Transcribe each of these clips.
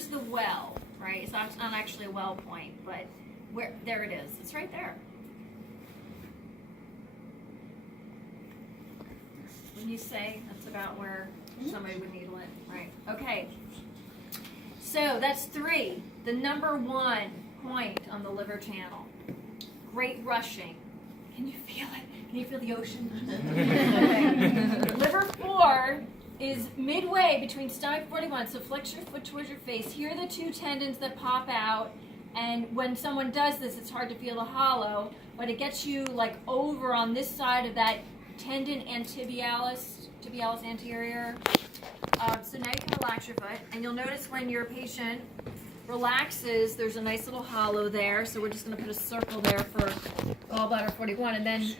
here's the well, right? It's not actually a well point, but there it is. It's right there. When you say that's about where somebody would needle it, right? Okay. So that's 3. The number 1 point on the liver channel. Great rushing. Can you feel it? Can you feel the ocean? Okay. Liver 4 is midway between stomach 41. So flex your foot towards your face. Here are the 2 tendons that pop out. And when someone does this, it's hard to feel the hollow, but it gets you like over on this side of that tendon and tibialis anterior. So now you can relax your foot, and you'll notice when your patient relaxes, there's a nice little hollow there. So we're just going to put a circle there for gallbladder 41, and then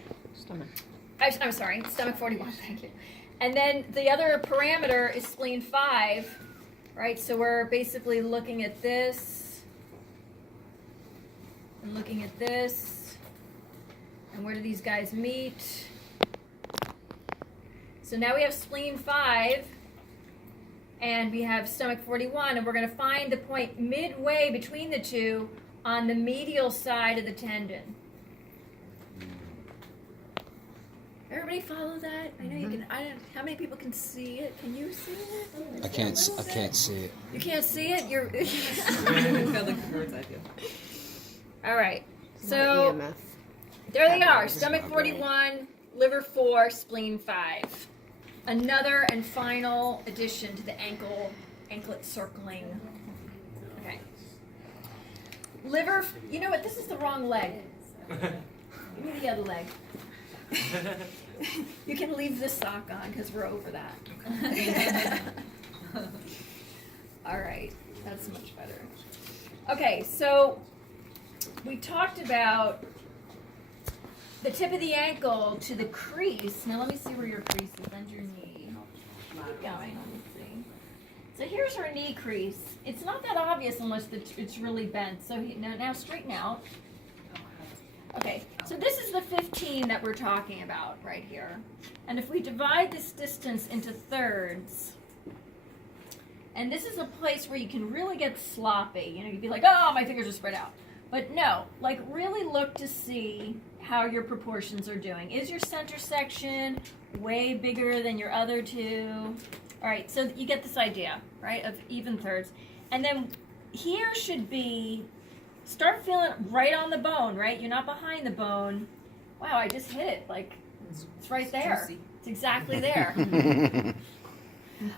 I'm sorry, stomach 41. Thank you. And then the other parameter is spleen 5, right? So we're basically looking at this and looking at this, and where do these guys meet? So now we have spleen 5, and we have stomach 41, and we're going to find the point midway between the 2 on the medial side of the tendon. Everybody follow that? I know you can. How many people can see it? Can you see it? I can't see it. You can't see it? You're. All right. So there they are. Stomach 41, liver 4, spleen 5. Another and final addition to the anklet circling. Okay. Liver. You know what? This is the wrong leg. Give me the other leg. You can leave this sock on because we're over that. All right, that's much better. Okay, so we talked about the tip of the ankle to the crease. Now let me see where your crease is. Bend your knee. Keep going. Let me see. So here's her knee crease. It's not that obvious unless it's really bent. So now straighten out. Okay, so this is the 15 that we're talking about right here. And if we divide this distance into thirds, and this is a place where you can really get sloppy. You know, you'd be like, oh, my fingers are spread out. But no, like really look to see how your proportions are doing. Is your center section way bigger than your other 2? All right, so you get this idea, right, of even thirds. And then here should be, start feeling right on the bone, right? You're not behind the bone. Wow, I just hit it. Like, it's right there. Juicy. It's exactly there.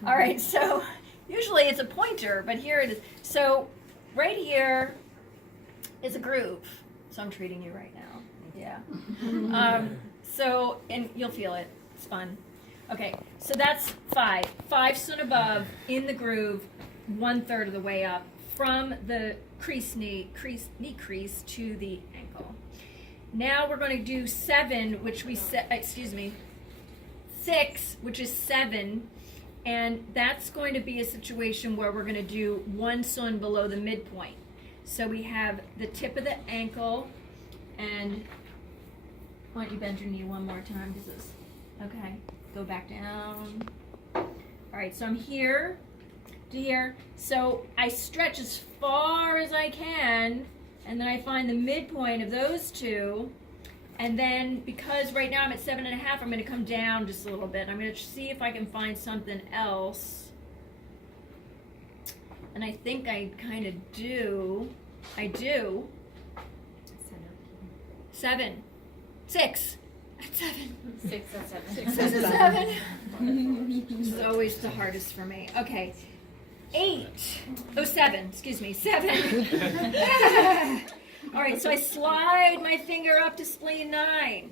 All right, so usually it's a pointer, but here it is. So right here is a groove. So I'm treating you right now. Yeah. So, and you'll feel it. It's fun. Okay, so that's 5. 5 and above in the groove, 1/3 of the way up from the knee crease to the ankle. Now we're going to do 7, which we set, 6, which is 7, and that's going to be a situation where we're going to do 1 sun below the midpoint. So we have the tip of the ankle, and why don't you bend your knee one more time? Okay, go back down. All right, so I'm here to here. So I stretch as far as I can, and then I find the midpoint of those 2. And then because right now I'm at 7.5, I'm going to come down just a little bit. I'm going to see if I can find something else. And I think I kind of do. I do. 7. 6. At 7. 6 at 7. 6 at 7. This is always the hardest for me. Okay. 8. Oh, 7. Excuse me. 7. All right, so I slide my finger up to spleen 9.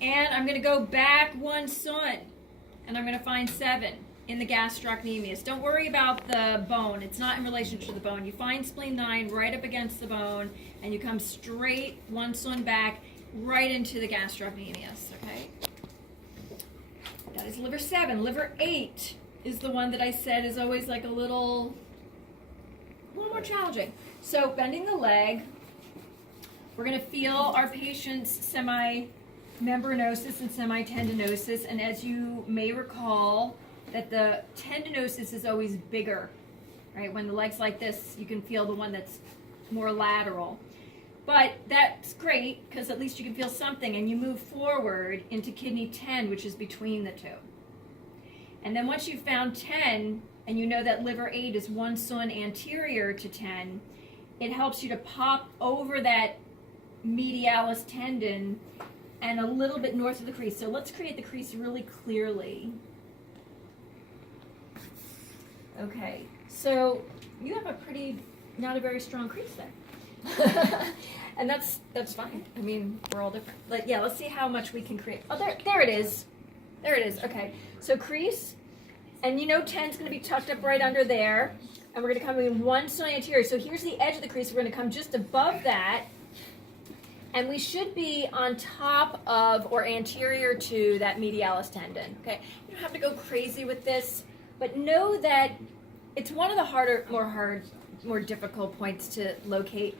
And I'm going to go back 1 sun. And I'm going to find 7 in the gastrocnemius. Don't worry about the bone. It's not in relation to the bone. You find spleen 9 right up against the bone, and you come straight 1 sun back right into the gastrocnemius, okay? That is liver 7. Liver 8 is the one that I said is always like a little more challenging. So bending the leg, we're going to feel our patient's semi-membranosus and semi-tendinosis, and as you may recall, that the tendinosis is always bigger right? When the leg's like this, you can feel the one that's more lateral. But that's great because at least you can feel something, and you move forward into kidney 10, which is between the two. And then once you've found 10, and you know that liver 8 is 1 sun anterior to 10, it helps you to pop over that medialis tendon and a little bit north of the crease. So let's create the crease really clearly. Okay, so you have a not a very strong crease there. And that's fine. I mean, we're all different. But yeah, let's see how much we can create. Oh, there it is. There it is. Okay, so crease, and you know 10 is going to be tucked up right under there, and we're going to come in 1 sun anterior. So here's the edge of the crease. We're going to come just above that, and we should be on top of or anterior to that medialis tendon. Okay, you don't have to go crazy with this, but know that it's one of the more difficult points to locate.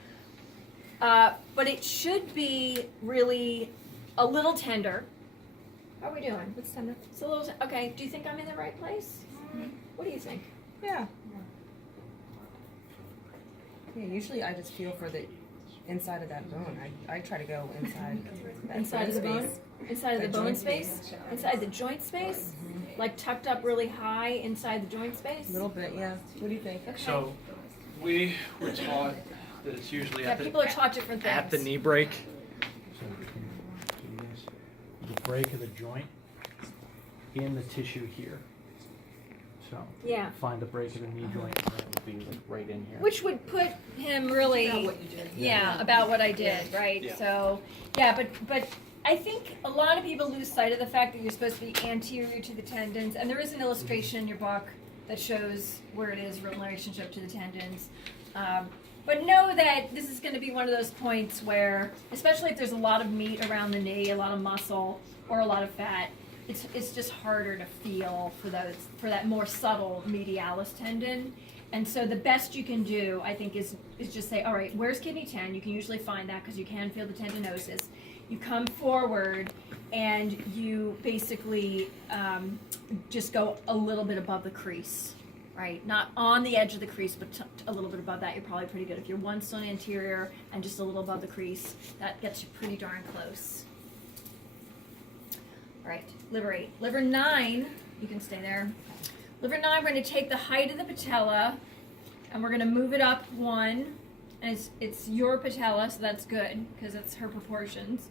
But it should be really a little tender. How are we doing? What's tender? It's a little. Okay. Do you think I'm in the right place? What do you think? Yeah. Yeah, usually I just feel for the inside of that bone. I try to go inside that Inside of the bone? space. Inside of the That bone joint space? space. Inside the joint space? Like tucked up really high inside the joint space? A little bit, yeah. What do you think? Okay. So we were taught that it's usually Yeah, at people are the, taught different things. at the knee break. The break of the joint in the tissue here. So Yeah. find the break of the knee joint, and that would be like right in here. Which would put him really, about what I did, right? Yeah. So, yeah, but I think a lot of people lose sight of the fact that you're supposed to be anterior to the tendons, and there is an illustration in your book that shows where it is in relationship to the tendons. But know that this is going to be one of those points where, especially if there's a lot of meat around the knee, a lot of muscle, or a lot of fat, it's just harder to feel for that more subtle medialis tendon. And so the best you can do, I think, is just say, all right, where's kidney 10? You can usually find that because you can feel the tendinosis. You come forward and you basically just go a little bit above the crease, right? Not on the edge of the crease, but a little bit above that. You're probably pretty good. If you're 1 sun anterior and just a little above the crease, that gets you pretty darn close. All right, liver 8. Liver 9, you can stay there. Liver 9, we're going to take the height of the patella, and we're going to move it up 1. And it's your patella, so that's good, because it's her proportions.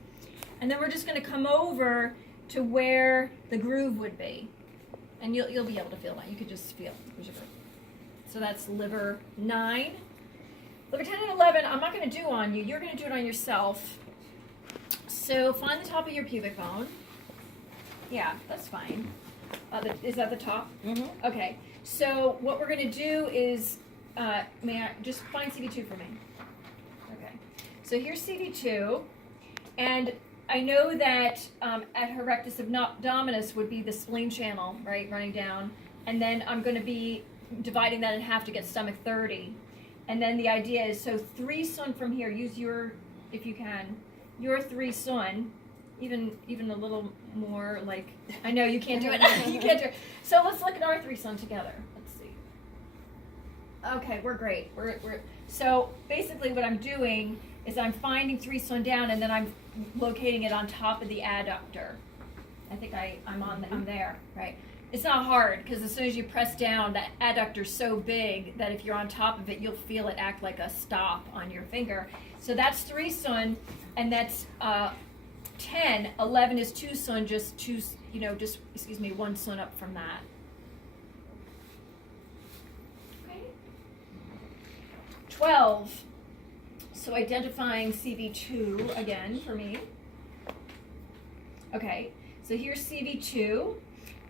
And then we're just going to come over to where the groove would be. And you'll be able to feel that. You could just feel. So that's liver 9. Liver 10 and 11, I'm not going to do on you. You're going to do it on yourself. So find the top of your pubic bone. Yeah, that's fine. Is that the top? Mm-hmm. Okay. So what we're going to do is, may I just find CV2 for me? Okay. So here's CV2, and I know that at her rectus abdominis would be the spleen channel, right, running down, and then I'm going to be dividing that in half to get stomach 30, and then the idea is, so 3 sun from here. Use your, if you can, your 3 sun. Even a little more, like, I know you can't do it. You can't do it. So let's look at our 3 sun together. Let's see. Okay, we're great. We're so basically what I'm doing is I'm finding 3 sun down, and then I'm locating it on top of the adductor. I think I'm there, right? It's not hard because as soon as you press down, that adductor's so big that if you're on top of it, you'll feel it act like a stop on your finger. So that's 3 sun, and that's 10. 11 is 2 sun, just 1 sun up from that. Okay. 12. So identifying CV2 again for me. Okay, so here's CV2,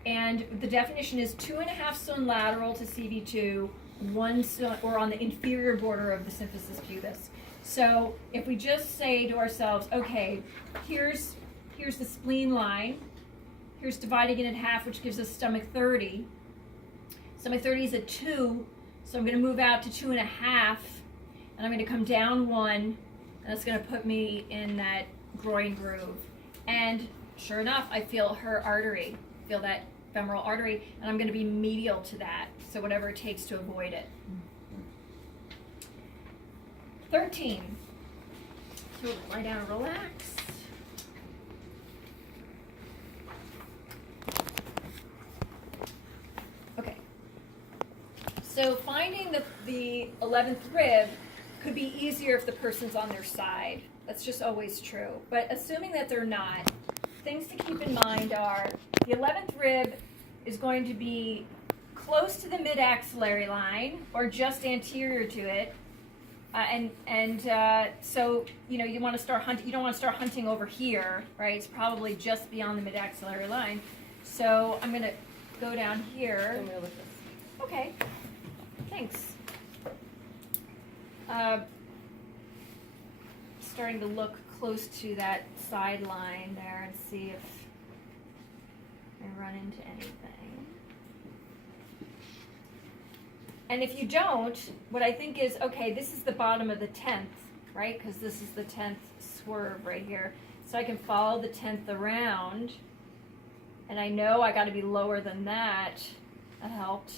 and the definition is 2.5 sun lateral to CV2, 1 sun, or on the inferior border of the symphysis pubis. So if we just say to ourselves, okay, here's the spleen line, here's dividing it in half, which gives us stomach 30. Stomach 30 is a 2, so I'm going to move out to 2.5, and I'm going to come down 1, and that's going to put me in that groin groove. And sure enough, I feel her artery, feel that femoral artery, and I'm going to be medial to that, so whatever it takes to avoid it. 13. So lie down and relax. Okay. So finding the 11th rib could be easier if the person's on their side. That's just always true. But assuming that they're not, things to keep in mind are the 11th rib is going to be close to the mid-axillary line or just anterior to it. So you want to start hunting. You don't want to start hunting over here, right? It's probably just beyond the mid-axillary line. So I'm going to go down here. I'm gonna look this. Okay. Thanks. Starting to look close to that sideline there and see if I run into anything. And if you don't, what I think is, okay, this is the bottom of the 10th, right? Because this is the 10th swerve right here. So I can follow the 10th around. And I know I got to be lower than that. That helped.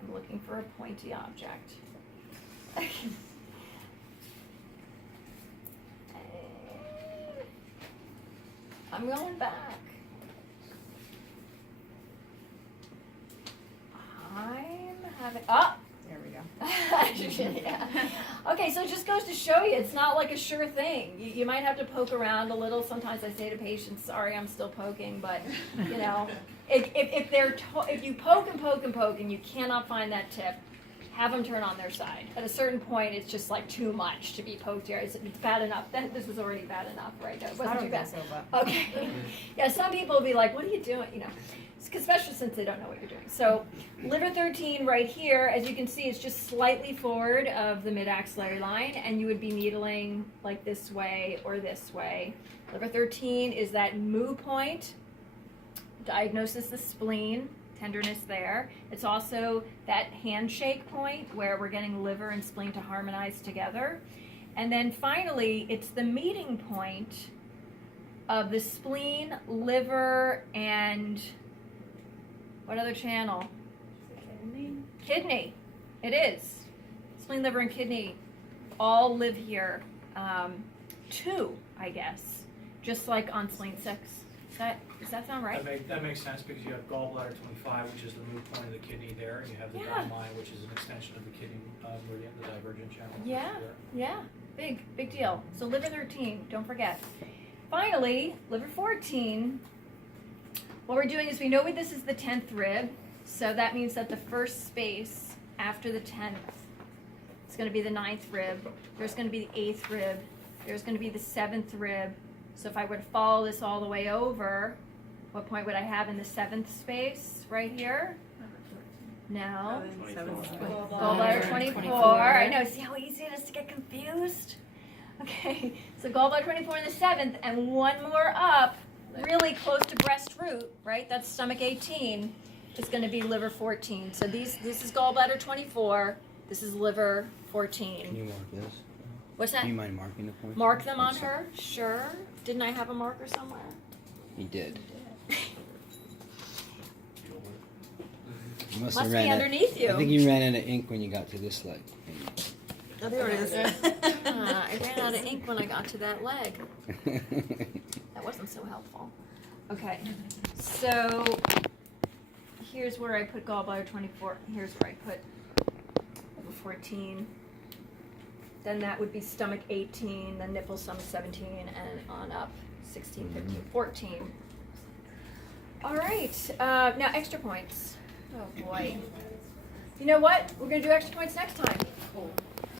I'm looking for a pointy object. I'm going back. I'm having, There we go. yeah. Okay, so it just goes to show you, it's not like a sure thing. You might have to poke around a little. Sometimes I say to patients, sorry, I'm still poking, but if you poke and you cannot find that tip, have them turn on their side. At a certain point, it's just like too much to be poked here. It's bad enough. This was already bad enough, right? No, it wasn't too bad. So, but. Okay. Yeah, some people will be like, what are you doing? Especially since they don't know what you're doing. So liver 13 right here, as you can see, is just slightly forward of the mid-axillary line, and you would be needling like this way or this way. Liver 13 is that mu point, diagnosis the spleen, tenderness there. It's also that handshake point where we're getting liver and spleen to harmonize together. And then finally, it's the meeting point of the spleen, liver, and what other channel? Kidney. It is. Spleen, liver, and kidney all live here. 2, I guess. Just like on spleen 6. Does that sound right? That makes sense because you have gallbladder 25, which is the move point of the kidney there, and you have the down line, which is an extension of the kidney meridian, the divergent channel. Yeah. Big deal. So liver 13, don't forget. Finally, liver 14. What we're doing is we know this is the 10th rib, so that means that the first space after the 10th is going to be the 9th rib. There's going to be the 8th rib. There's going to be the 7th rib. So if I were to follow this all the way over, what point would I have in the 7th space right here? No. Gallbladder 24. I know. See how easy it is to get confused? Okay. So gallbladder 24 in the 7th, and one more up, really close to breast root, right? That's stomach 18. Is going to be liver 14. So this is gallbladder 24. This is liver 14. Can you mark this? What's that? Do you mind marking the points? Mark them on her? Sure. Didn't I have a marker somewhere? You did. You Must have be ran underneath you. I think you ran out of ink when you got to this leg. Oh, there it is. I ran out of ink when I got to that leg. That wasn't so helpful. Okay. So here's where I put gallbladder 24. Here's where I put liver 14. Then that would be stomach 18, then nipple stomach 17, and on up 16, 15, 14. All right, now extra points. Oh boy. You know what? We're going to do extra points next time. Cool.